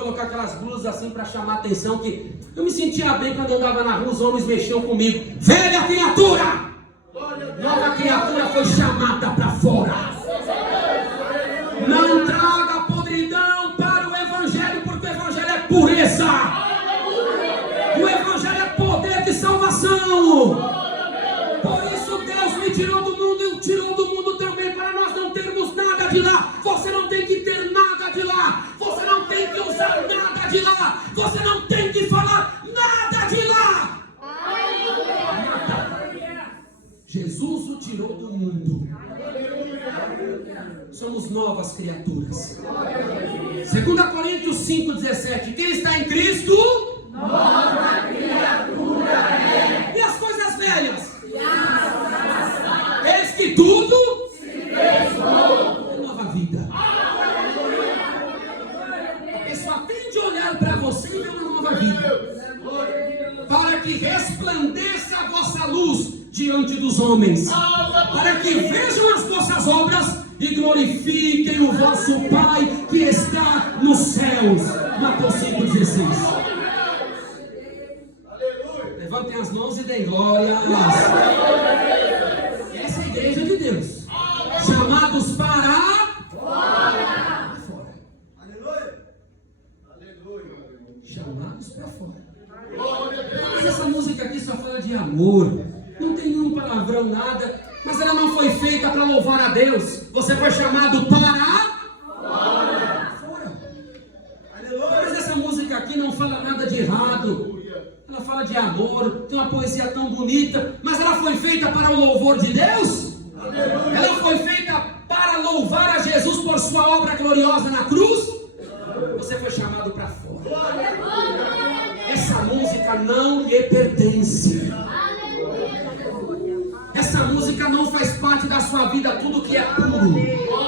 colocar aquelas blusas assim para chamar atenção, que eu me sentia bem quando eu andava na rua, os homens mexiam comigo. Velha criatura! Nova criatura foi chamada para fora. Não traga podridão para o Evangelho, porque o Evangelho é pureza. O Evangelho é poder de salvação. Por isso Deus me tirou do mundo e tirou do mundo também, para nós não termos nada de lá. Você não tem que ter nada de lá. Você não tem que usar nada de lá. Você não tem que falar nada de lá. Jesus o tirou do mundo. Somos novas criaturas. 2 Coríntios 5,17. Quem está em Cristo? Nova criatura é. E as coisas velhas? Eis que tudo se fez novo. É nova vida. A pessoa tem de olhar para você e ver uma nova vida, para que resplandeça a vossa luz diante dos homens, para que vejam as vossas obras e glorifiquem o vosso Pai que está nos céus. Mateus 5,16. Levantem as mãos e deem glória. Essa é a igreja de Deus, chamados para fora. Chamados para fora. Mas essa música aqui só fala de amor, não tem nenhum palavrão, nada. Mas ela não foi feita para louvar a Deus. Você foi chamado para fora. Mas essa música aqui não fala nada de errado. Ela fala de amor, tem uma poesia tão bonita. Mas ela foi feita para o louvor de Deus? Ela foi feita para louvar a Jesus por sua obra gloriosa na cruz? Você foi chamado para fora. Essa música não lhe pertence. Essa música não faz parte da sua vida. Tudo que é puro,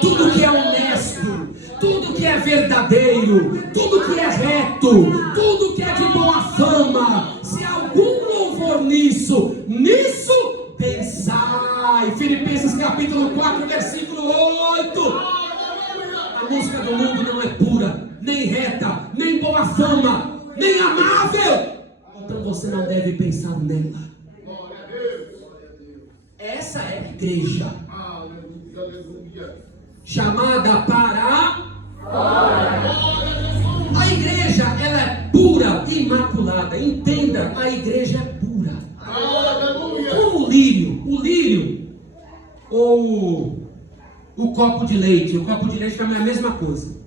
tudo que é honesto, tudo que é verdadeiro, tudo que é reto, tudo que é de boa fama, se há algum louvor nisso pensai. Filipenses capítulo 4, versículo 8. A música do mundo não é pura, nem reta, nem boa fama, nem amável. Então você não deve pensar nela. Essa é a igreja, chamada para fora. A igreja, ela é pura e imaculada. Entenda, a igreja é pura. Como o lírio ou o copo de leite. O copo de leite também é a mesma coisa.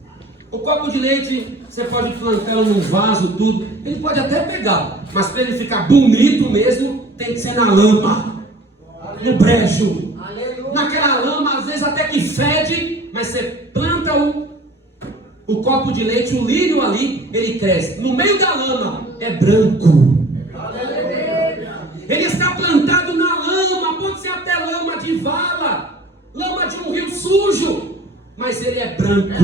O copo de leite, você pode plantá-lo num vaso, tudo. Ele pode até pegar, mas para ele ficar bonito mesmo, tem que ser na lama, no brejo. Naquela lama, às vezes até que fede, mas você planta o copo de leite, o lírio ali, ele cresce. No meio da lama, é branco. Ele está plantado na lama, pode ser até lama de vala, lama de um rio sujo, mas ele é branco.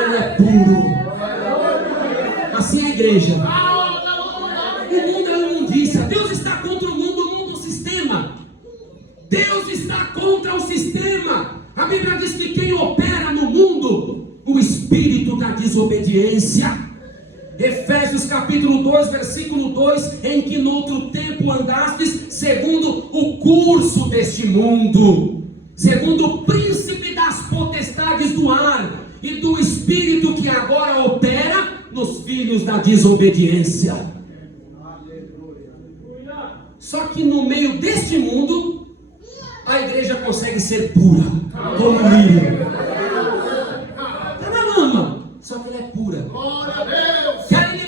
Ele é puro. Assim é a igreja. O mundo é imundícia. Deus está contra o mundo o sistema. Deus está contra o sistema. A Bíblia diz que quem opera no mundo, o espírito da desobediência. Efésios capítulo 2, versículo 2, em que no outro tempo andastes segundo o curso deste mundo, segundo o príncipe das potestades do ar e do espírito que agora opera nos filhos da desobediência. Só que no meio deste mundo, a igreja consegue ser pura, como o lírio. Está na lama, só que ela é pura. Querem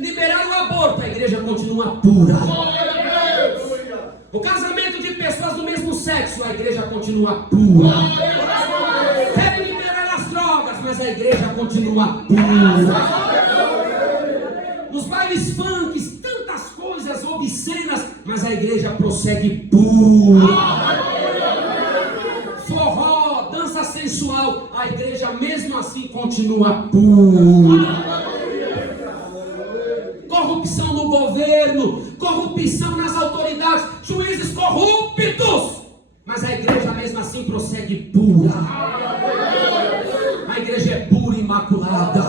liberar o aborto, a igreja continua pura. O casamento de pessoas do mesmo sexo, a igreja continua pura. Querem liberar as drogas, mas a igreja continua pura. Nos bailes funks, tantas coisas obscenas, mas a igreja prossegue pura. Forró, dança sensual, a igreja mesmo assim continua pura. Corrupção no governo, corrupção nas autoridades, juízes corruptos, mas a igreja mesmo assim prossegue pura. A igreja é pura e imaculada. imaculada.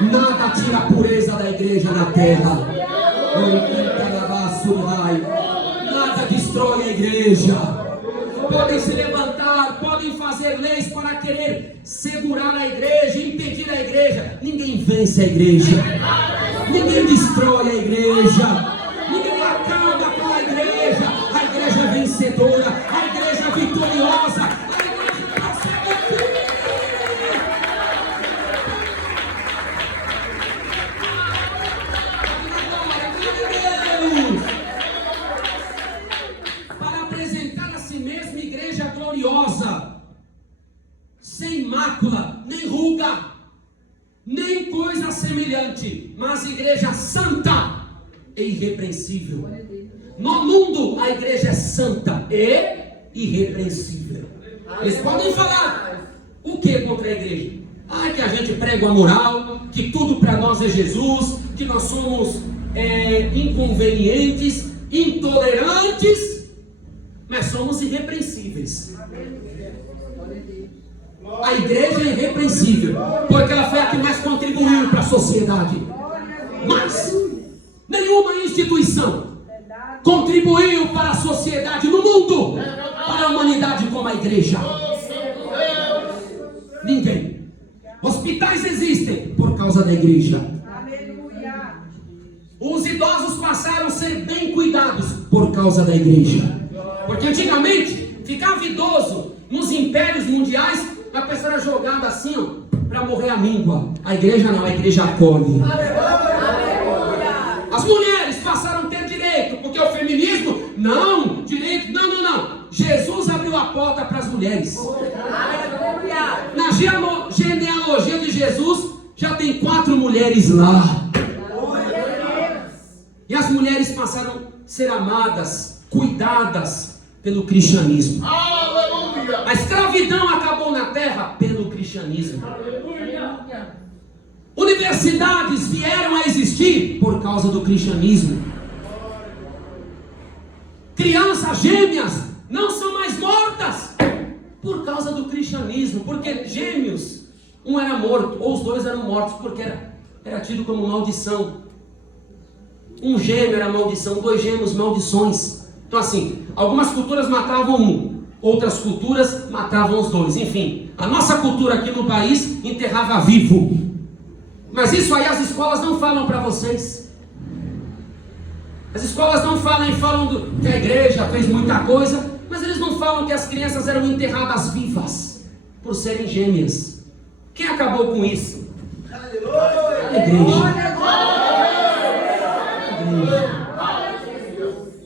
Nada tira a pureza da igreja na terra. Nada destrói a igreja. Podem se levantar, podem fazer leis para querer segurar a igreja, impedir a igreja. Ninguém vence a igreja. Ninguém destrói a igreja. Ninguém acaba com a igreja. A igreja é vencedora. A igreja é vitoriosa. A igreja prossegue. Para apresentar a si mesma igreja gloriosa, sem mácula, nem ruga, nem coisa semelhante, mas igreja santa e irrepreensível. No mundo a igreja é santa e irrepreensível. Eles podem falar o que contra a igreja? Que a gente prega a moral, que tudo para nós é Jesus, que nós somos inconvenientes, intolerantes, mas somos irrepreensíveis. A igreja é irrepreensível, porque ela foi a que mais contribuiu para a sociedade. Mas nenhuma instituição contribuiu para a sociedade no mundo, para a humanidade como a igreja. Ninguém. Hospitais existem por causa da igreja. Os idosos passaram a ser bem cuidados por causa da igreja. Porque antigamente ficava idoso nos impérios mundiais, a pessoa era jogada assim, para morrer a míngua. A igreja não, a igreja acolhe. As mulheres passaram a ter direito, porque o feminismo, não, direito, não. Jesus abriu a porta para as mulheres. Na genealogia de Jesus, já tem 4 mulheres lá. E as mulheres passaram a ser amadas, cuidadas pelo cristianismo. A escravidão acabou na terra pelo cristianismo. Universidades vieram a existir por causa do cristianismo. Crianças gêmeas não são mais mortas por causa do cristianismo. Porque gêmeos, um era morto, ou os dois eram mortos, porque era tido como maldição. Um gêmeo era maldição, 2 gêmeos, maldições. Então assim, algumas culturas matavam um, outras culturas matavam os 2. Enfim, a nossa cultura aqui no país enterrava vivo. Mas isso aí as escolas não falam para vocês. As escolas não falam que a igreja fez muita coisa, mas eles não falam que as crianças eram enterradas vivas por serem gêmeas. Quem acabou com isso? A igreja.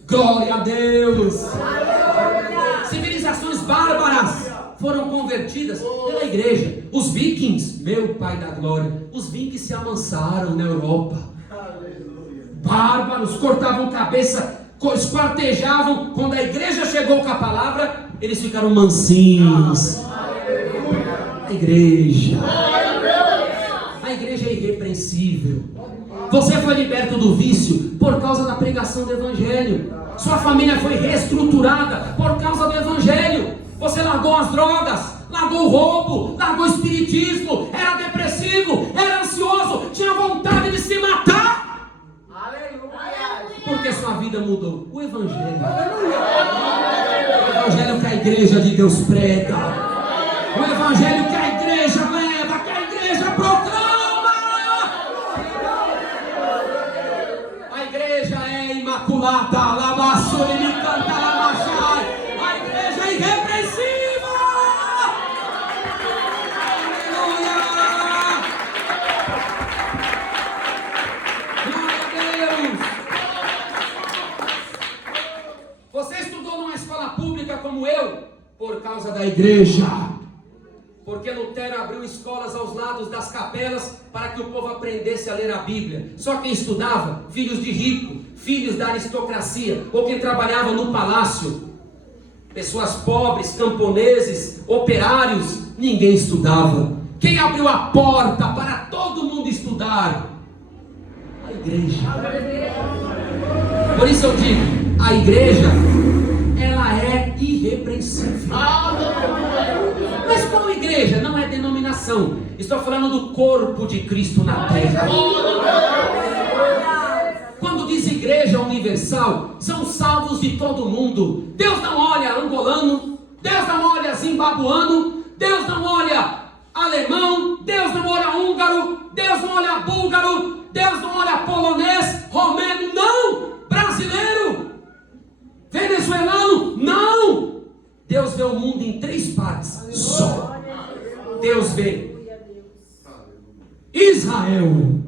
Glória a Deus. Civilizações bárbaras foram convertidas pela igreja. Os vikings, meu pai da glória, os vikings se amansaram na Europa. Bárbaros, cortavam cabeça, esquartejavam. Quando a igreja chegou com a palavra, eles ficaram mansinhos. A igreja é irrepreensível. Você foi liberto do vício por causa da pregação do evangelho. Sua família foi reestruturada por causa do evangelho. Você largou as drogas, largou o roubo, largou o espiritismo, era depressivo, era ansioso, tinha vontade de se matar. Porque sua vida mudou. O evangelho. O evangelho que a igreja de Deus prega. O evangelho que a igreja leva, que a igreja proclama. A igreja é imaculada. Labassuri me canta labachai. A igreja é irrepreensível. Aleluia. Glória a Deus. Você estudou numa escola pública como eu por causa da igreja. Porque Lutero abriu escolas aos lados das capelas para que o povo aprendesse a ler a Bíblia. Só quem estudava, filhos de rico, filhos da aristocracia, ou quem trabalhava no palácio, pessoas pobres, camponeses, operários, ninguém estudava. Quem abriu a porta para todo mundo estudar? A igreja. Por isso eu digo, a igreja, ela é irrepreensível. Mas qual igreja? Não é denominação. nação. Estou falando do corpo de Cristo na terra. Quando diz igreja universal, são salvos de todo mundo. Deus não olha angolano, Deus não olha zimbabuano, Deus não olha alemão, Deus não olha húngaro, Deus não olha búlgaro, Deus não olha polonês, romeno, não, brasileiro, venezuelano, não. Deus vê o mundo em 3 partes só. Deus vê Israel,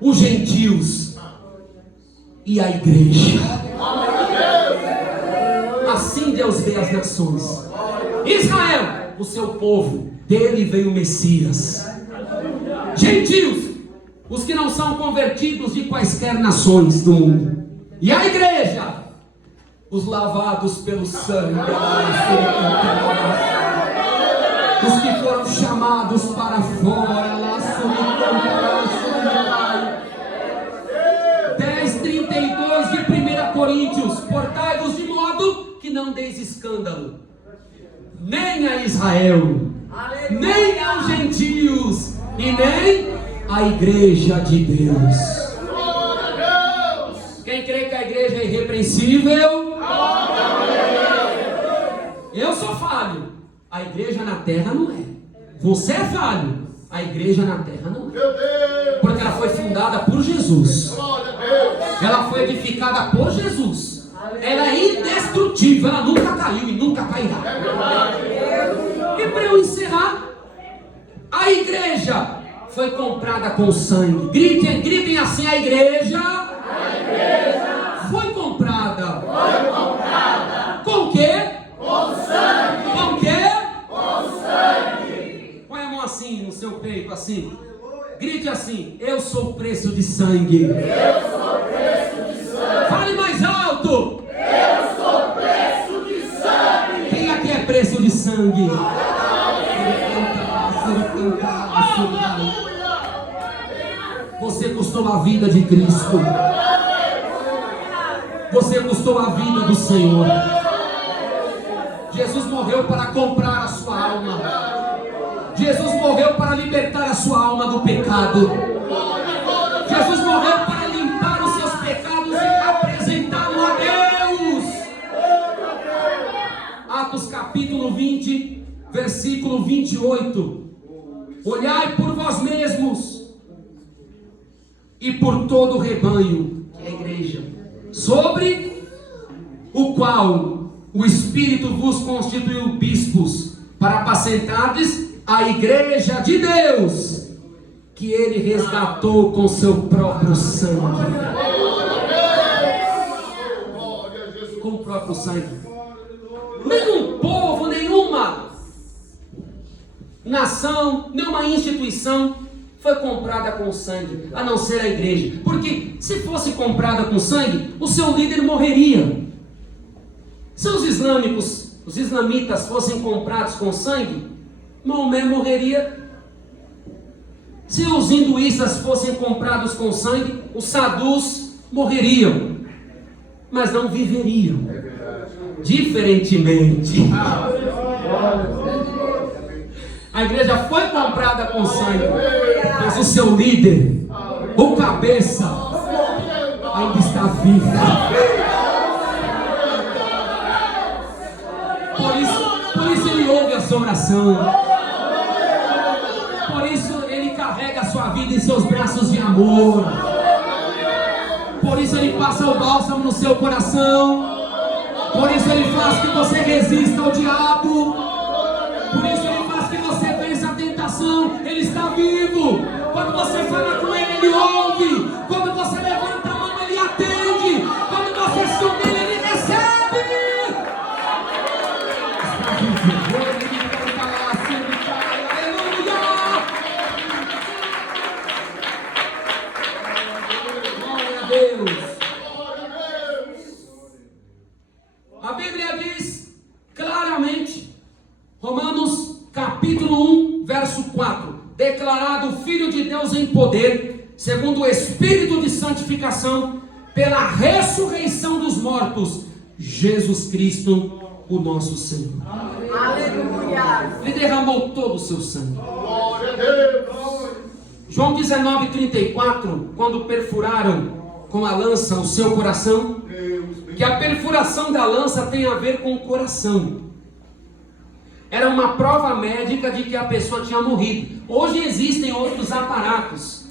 os gentios e a igreja. Assim Deus vê as nações. Israel, o seu povo, dele veio o Messias. Gentios, os que não são convertidos de quaisquer nações do mundo. E a igreja, os lavados pelo sangue, os que foram chamados para fora. 10:32 de 1 Coríntios: portai-vos de modo que não deis escândalo, nem a Israel, nem aos gentios, e nem a igreja de Deus. Quem crê que a igreja é irrepreensível? Eu sou falho, a igreja na terra não é. Você é falho, a igreja na terra não é. Porque ela foi fundada por Jesus, ela foi edificada por Jesus, ela é indestrutível, ela nunca caiu e nunca cairá. E para eu encerrar, a igreja foi comprada com sangue. Gritem assim: a igreja foi comprada. Com o quê? Com sangue. Com o quê? Com sangue. Põe a mão assim no seu peito, assim. Grite assim: eu sou o preço de sangue. Eu sou o preço de sangue. Fale mais alto: eu sou o preço de sangue. Quem aqui é preço de sangue? Você custou a vida de Cristo. Você custou a vida do Senhor. Jesus morreu para comprar a sua alma. Jesus morreu para libertar a sua alma do pecado. Jesus morreu para limpar os seus pecados e apresentá-lo a Deus. Atos capítulo 20, versículo 28. Olhai por vós mesmos e por todo o rebanho, que é a igreja, sobre o qual o Espírito vos constituiu bispos, para apacentardes a igreja de Deus, que ele resgatou com seu próprio sangue. Com o próprio sangue. Nenhum povo, nenhuma nação, nenhuma instituição foi comprada com sangue, a não ser a igreja. Porque se fosse comprada com sangue, o seu líder morreria. Se os islamitas fossem comprados com sangue, Maomé morreria. Se os hinduístas fossem comprados com sangue, os sadus morreriam, mas não viveriam. Diferentemente, a igreja foi comprada com sangue, mas o seu líder, o cabeça, ainda está vivo. Por isso ele ouve a sua oração. Por isso ele carrega a sua vida em seus braços de amor. Por isso ele passa o bálsamo no seu coração. Por isso ele faz que você resista ao diabo. Por isso ele faz que você vença a tentação. Ele está vivo. Quando você fala com ele, ele ouve. Quando você levanta a mão, ele atende. Quando você se humilha, ele recebe. Está vivo. Aleluia. Glória a Deus. A Bíblia diz claramente, Romanos capítulo 1, verso 4: declarado Filho de Deus em poder, segundo o Espírito de santificação, pela ressurreição dos mortos, Jesus Cristo, o nosso Senhor. Aleluia. Ele derramou todo o seu sangue. João 19:34, quando perfuraram com a lança o seu coração, que a perfuração da lança tem a ver com o coração. Era uma prova médica de que a pessoa tinha morrido. Hoje existem outros aparatos.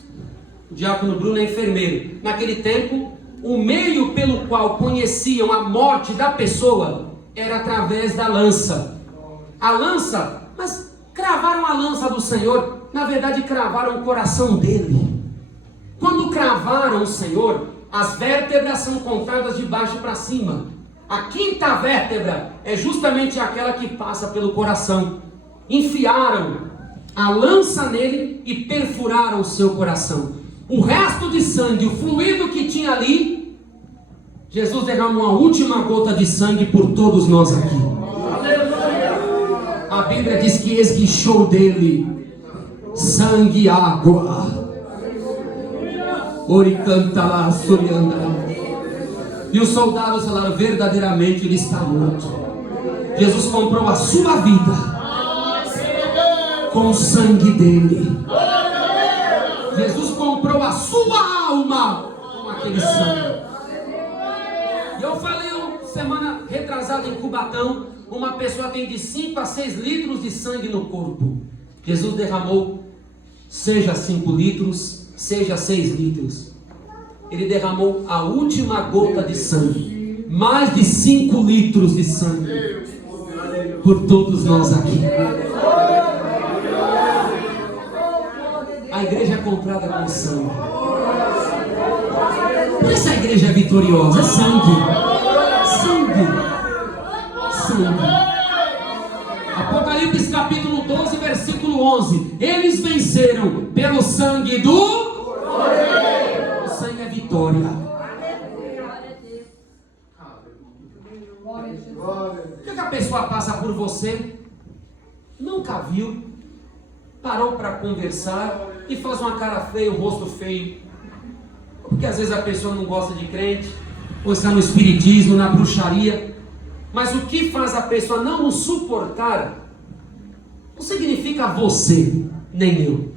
O diácono Bruno é enfermeiro. Naquele tempo, o meio pelo qual conheciam a morte da pessoa era através da lança. A lança, mas cravaram a lança do Senhor, na verdade cravaram o coração dele. Quando cravaram o Senhor, as vértebras são contadas de baixo para cima. A quinta vértebra é justamente aquela que passa pelo coração. Enfiaram a lança nele e perfuraram o seu coração. O resto de sangue, o fluido que tinha ali, Jesus derramou a última gota de sangue por todos nós aqui. A Bíblia diz que esguichou dele sangue e água. Oricanta lá, surianda. E os soldados falaram: verdadeiramente ele está morto. Jesus comprou a sua vida com o sangue dele. Jesus comprou a sua alma com aquele sangue. E eu falei semana retrasada em Cubatão, uma pessoa tem de 5 a 6 litros de sangue no corpo. Jesus derramou, seja 5 litros, seja 6 litros. Ele derramou a última gota de sangue, mais de 5 litros de sangue, por todos nós aqui. A igreja é comprada com sangue. Por isso a igreja é vitoriosa, é sangue. Sangue. Sangue. Apocalipse capítulo 12, versículo 11. Eles venceram pelo sangue do... O sangue é vitória. O que a pessoa passa por você, nunca viu, parou para conversar e faz uma cara feia, um rosto feio, porque às vezes a pessoa não gosta de crente, ou está no espiritismo, na bruxaria. Mas o que faz a pessoa não nos suportar não significa você, nem eu.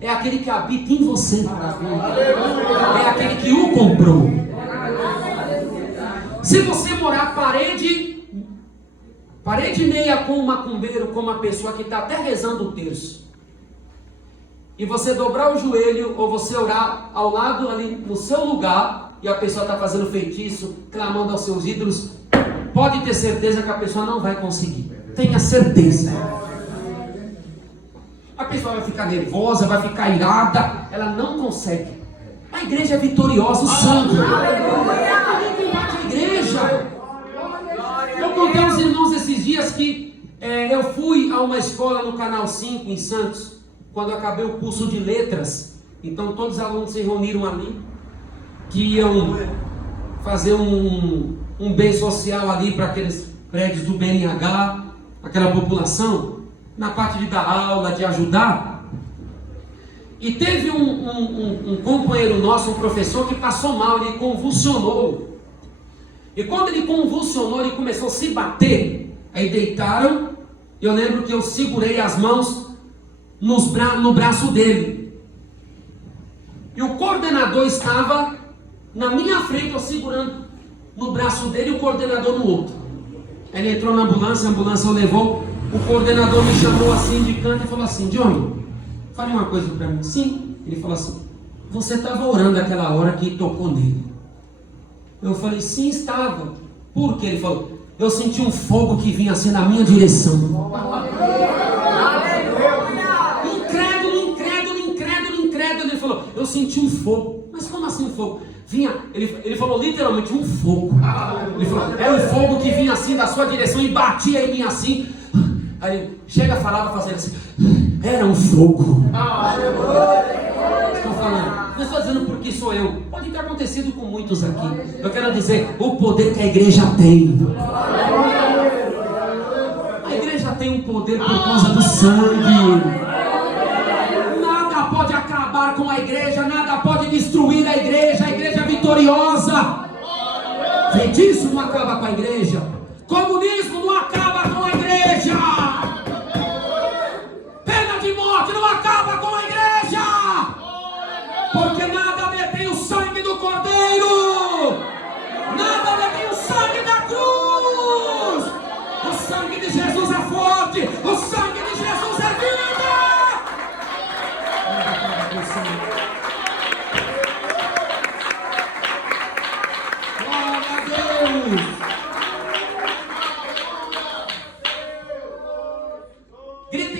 É aquele que habita em você. É aquele que o comprou. Se você morar parede e meia com um macumbeiro, com uma pessoa que está até rezando o terço, e você dobrar o joelho, ou você orar ao lado ali no seu lugar, e a pessoa está fazendo feitiço, clamando aos seus ídolos, pode ter certeza que a pessoa não vai conseguir. Tenha certeza. A pessoa vai ficar nervosa, vai ficar irada, ela não consegue. A igreja é vitoriosa, o sangue. A igreja. Eu contei aos irmãos esses dias que eu fui a uma escola no Canal 5 em Santos, quando eu acabei o curso de letras. Então todos os alunos se reuniram ali, que iam fazer um bem social ali para aqueles prédios do BNH, aquela população, na parte de dar aula, de ajudar. E teve um companheiro nosso, um professor, que passou mal, ele convulsionou. E quando ele convulsionou, ele começou a se bater. Aí deitaram, eu lembro que eu segurei as mãos no braço dele. E o coordenador estava na minha frente, eu segurando no braço dele e o coordenador no outro. Ele entrou na ambulância, a ambulância o levou. O coordenador me chamou assim de canto e falou assim: Johnny, fale uma coisa para mim. Sim. Ele falou assim: você estava orando aquela hora que tocou nele? Eu falei: sim, estava. Por quê? Ele falou: eu senti um fogo que vinha assim na minha direção. Incrédulo. Ele falou: eu senti um fogo. Mas como assim um fogo? Vinha, ele falou literalmente um fogo. Ele falou: era um fogo que vinha assim da sua direção e batia em mim assim. Aí ele chega, falava, fazendo assim: era um fogo. Estou falando, não estou dizendo porque sou eu. Pode ter acontecido com muitos aqui. Eu quero dizer o poder que a igreja tem. A igreja tem um poder por causa do sangue. Nada pode acabar com a igreja, nada pode destruir a igreja é vitoriosa. Feitiço não acaba com a igreja. Comunismo não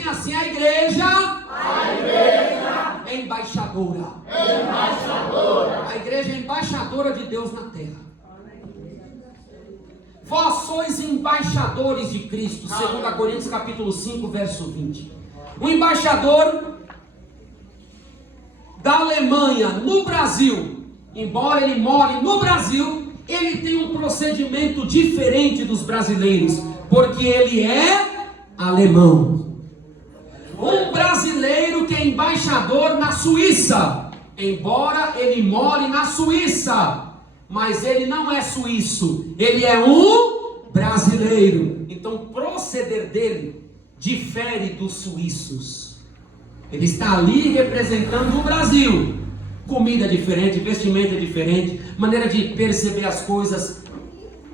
bem assim: a igreja é embaixadora. A igreja é embaixadora de Deus na terra. Vós sois embaixadores de Cristo, 2 Coríntios capítulo 5, verso 20. O embaixador da Alemanha no Brasil, embora ele more no Brasil, ele tem um procedimento diferente dos brasileiros, porque ele é alemão. Um brasileiro que é embaixador na Suíça, embora ele more na Suíça, mas ele não é suíço, ele é um brasileiro. Então o proceder dele difere dos suíços. Ele está ali representando o Brasil. Comida é diferente, vestimenta é diferente, maneira de perceber as coisas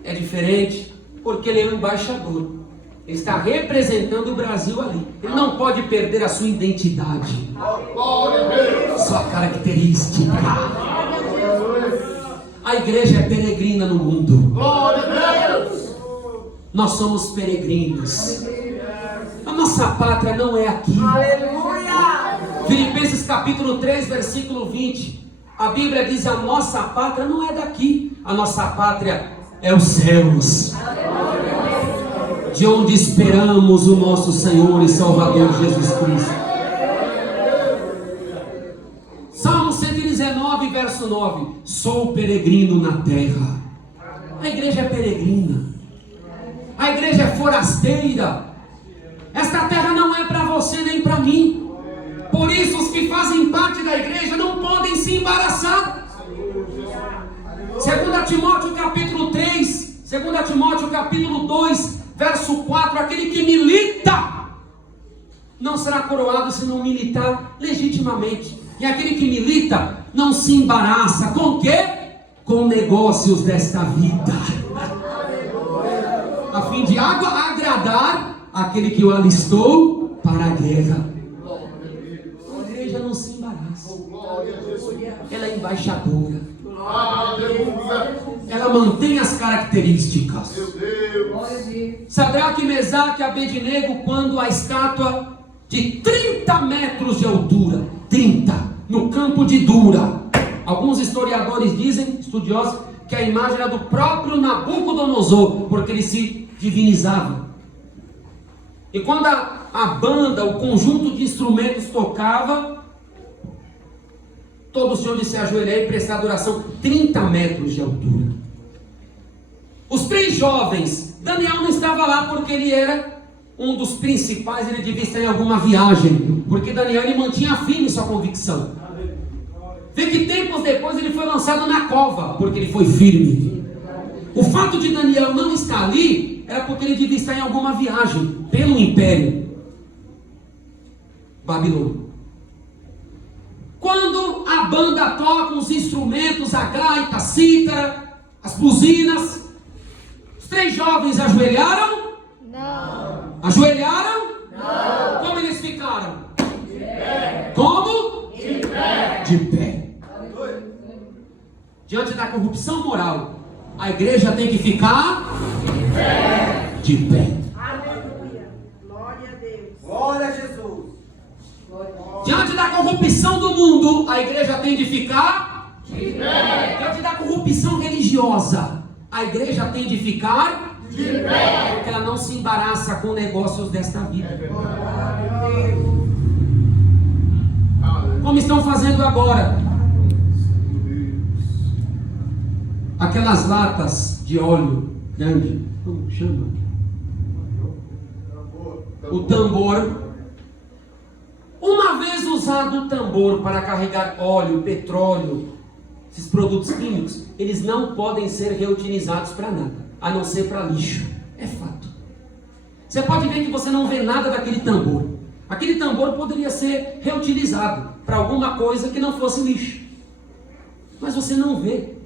é diferente, porque ele é um embaixador. Ele está representando o Brasil ali. Ele não pode perder a sua identidade, sua característica. A igreja é peregrina no mundo. Nós somos peregrinos. A nossa pátria não é aqui. Aleluia! Filipenses capítulo 3, versículo 20. A Bíblia diz: a nossa pátria não é daqui. A nossa pátria é os céus, de onde esperamos o nosso Senhor e Salvador Jesus Cristo. Salmo 119, verso 9. Sou peregrino na terra. A igreja é peregrina. A igreja é forasteira. Esta terra não é para você nem para mim. Por isso os que fazem parte da igreja não podem se embaraçar. 2 Timóteo capítulo 3, 2 Timóteo capítulo 2, verso 4. Aquele que milita não será coroado se não militar legitimamente. E aquele que milita não se embaraça. Com o quê? Com negócios desta vida, a fim de agradar aquele que o alistou para a guerra. A igreja não se embaraça. Ela é embaixadora. Ela mantém as características. Sadraque, Mesaque e Abednego, quando a estátua de 30 metros de altura, 30, no campo de Dura. Alguns historiadores dizem, estudiosos, que a imagem era do próprio Nabucodonosor, porque ele se divinizava. E quando a banda, o conjunto de instrumentos tocava, todos tinham de se ajoelhar e prestar adoração. 30 metros de altura. Os 3 jovens, Daniel não estava lá porque ele era um dos principais, ele devia estar em alguma viagem, porque Daniel ele mantinha firme sua convicção. Vê que tempos depois ele foi lançado na cova, porque ele foi firme. O fato de Daniel não estar ali era porque ele devia estar em alguma viagem pelo império babilônico. Quando a banda toca os instrumentos, a gaita, a cítara, as buzinas, os 3 jovens ajoelharam? Não. Ajoelharam? Não. Como eles ficaram? De pé. Como? De pé. De pé. Diante da corrupção moral, a igreja tem que ficar de pé. De pé. Aleluia. Glória a Deus. Glória a Jesus. Diante da corrupção do mundo, a igreja tem de ficar De pé. Diante da corrupção religiosa, a igreja tem de ficar De pé. porque ela não se embaraça com negócios desta vida. Como estão fazendo agora? Aquelas latas de óleo grande, como chama? O tambor. Uma vez usado o tambor para carregar óleo, petróleo, esses produtos químicos, eles não podem ser reutilizados para nada, a não ser para lixo. É fato. Você pode ver que você não vê nada daquele tambor. Aquele tambor poderia ser reutilizado para alguma coisa que não fosse lixo, mas você não vê.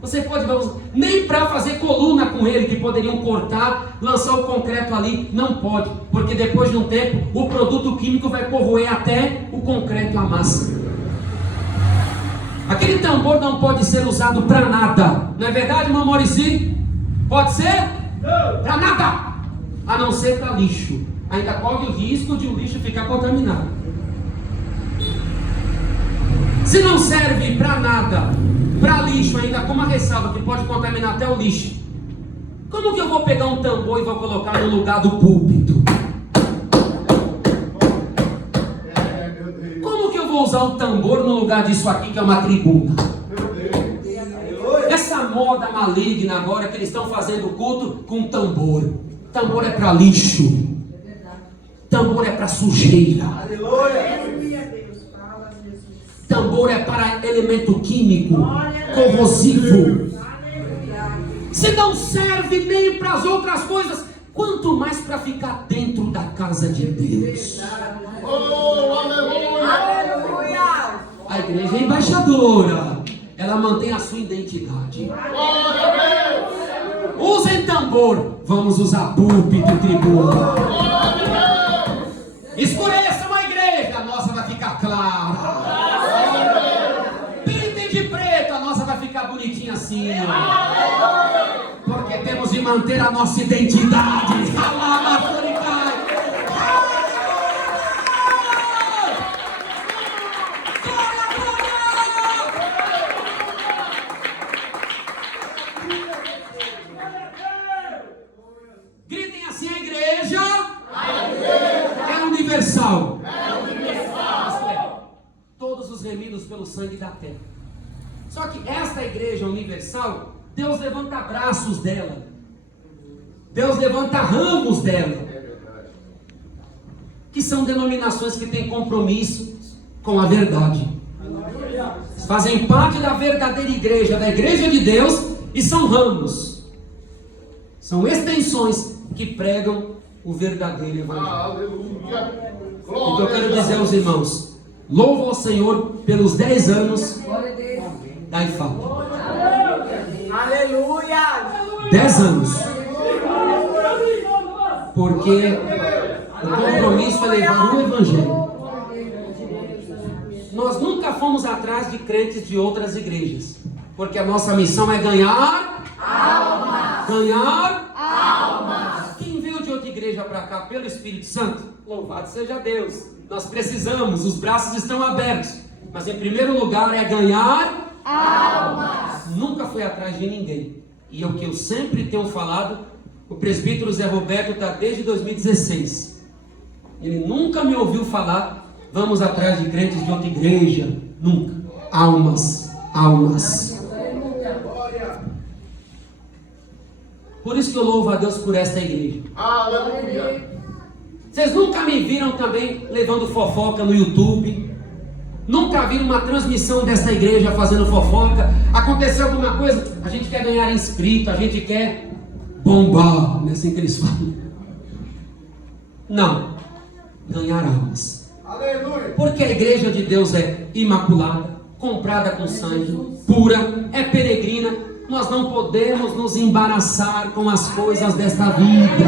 Você pode ver, nem para fazer coluna com ele, que poderiam cortar, lançar o concreto ali, não pode, porque depois de um tempo o produto químico vai corroer até o concreto, a massa. Aquele tambor não pode ser usado para nada, não é verdade, irmão Maurici? Pode ser? Para nada. a não ser para lixo. Ainda corre o risco de o lixo ficar contaminado. Se não serve para nada, para lixo, ainda com uma ressalva que pode contaminar até o lixo, como que eu vou pegar um tambor e vou colocar no lugar do púlpito? Como que eu vou usar o tambor no lugar disso aqui que é uma tribuna? Essa moda maligna agora que eles estão fazendo culto com tambor. Tambor é para lixo. Tambor é para sujeira. Tambor é para elemento químico, corrosivo. Se não serve nem para as outras coisas, quanto mais para ficar dentro da casa de Deus. A igreja é embaixadora. Ela mantém a sua identidade. Usem tambor. Vamos usar púlpito e tribuna. Escureçam a igreja, a nossa vai ficar clara. Pintem de preto, a nossa vai ficar bonitinha assim. Porque temos de manter a nossa identidade. Gritem assim: a igreja é universal. Isto é, todos os remidos pelo sangue da terra. Só que esta igreja universal, Deus levanta braços dela, Deus levanta ramos dela, que são denominações que têm compromisso com a verdade, fazem parte da verdadeira igreja, da igreja de Deus, e são ramos, são extensões que pregam o verdadeiro evangelho. Então eu quero dizer aos irmãos: louvo ao Senhor pelos 10 anos da IFAP. Aleluia! 10 anos. Porque o compromisso é levar o evangelho. Nós nunca fomos atrás de crentes de outras igrejas, porque a nossa missão é ganhar almas. Ganhar almas. Quem veio de outra igreja para cá pelo Espírito Santo, louvado seja Deus. Nós precisamos, os braços estão abertos, mas em primeiro lugar é ganhar almas. Nunca fui atrás de ninguém. E é o que eu sempre tenho falado. O presbítero Zé Roberto está desde 2016. Ele nunca me ouviu falar: vamos atrás de crentes de outra igreja. Nunca. Almas. Almas. Por isso que eu louvo a Deus por esta igreja. Aleluia. Vocês nunca me viram também levando fofoca no YouTube? Nunca viram uma transmissão desta igreja fazendo fofoca? Aconteceu alguma coisa? A gente quer ganhar inscrito, a gente quer bombar, não é assim que eles falam? Não. Ganhar almas. Aleluia. Porque a igreja de Deus é imaculada, comprada com sangue, pura, é peregrina. Nós não podemos nos embaraçar com as coisas desta vida.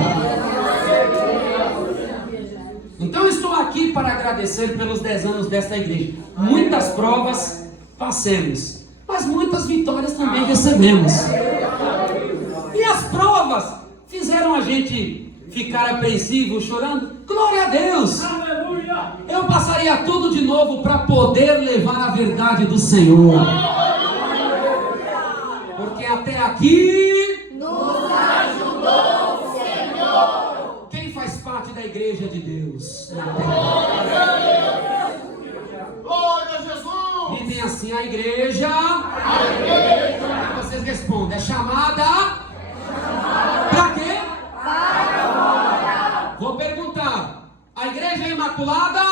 Então eu estou aqui para agradecer pelos 10 anos desta igreja. Muitas provas passemos, mas muitas vitórias também recebemos. E as provas fizeram a gente ficar apreensivo, chorando. Glória a Deus! Eu passaria tudo de novo para poder levar a verdade do Senhor. Porque até aqui nos ajudou o Senhor. Quem faz parte da igreja de Deus? Glória a Jesus. Dizem assim: a igreja. Vocês respondem: é chamada. Para quê? Vou perguntar: a igreja é imaculada?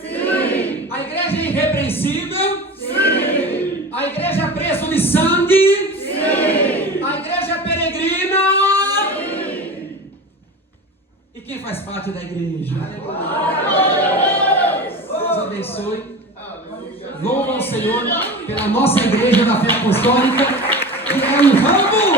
Sim. A igreja é irrepreensível? Sim. A igreja é preço de sangue? Sim. A igreja é peregrina? Sim. E quem faz parte da igreja? Deus abençoe. Louva ao Senhor pela nossa igreja da fé apostólica, que é um ramo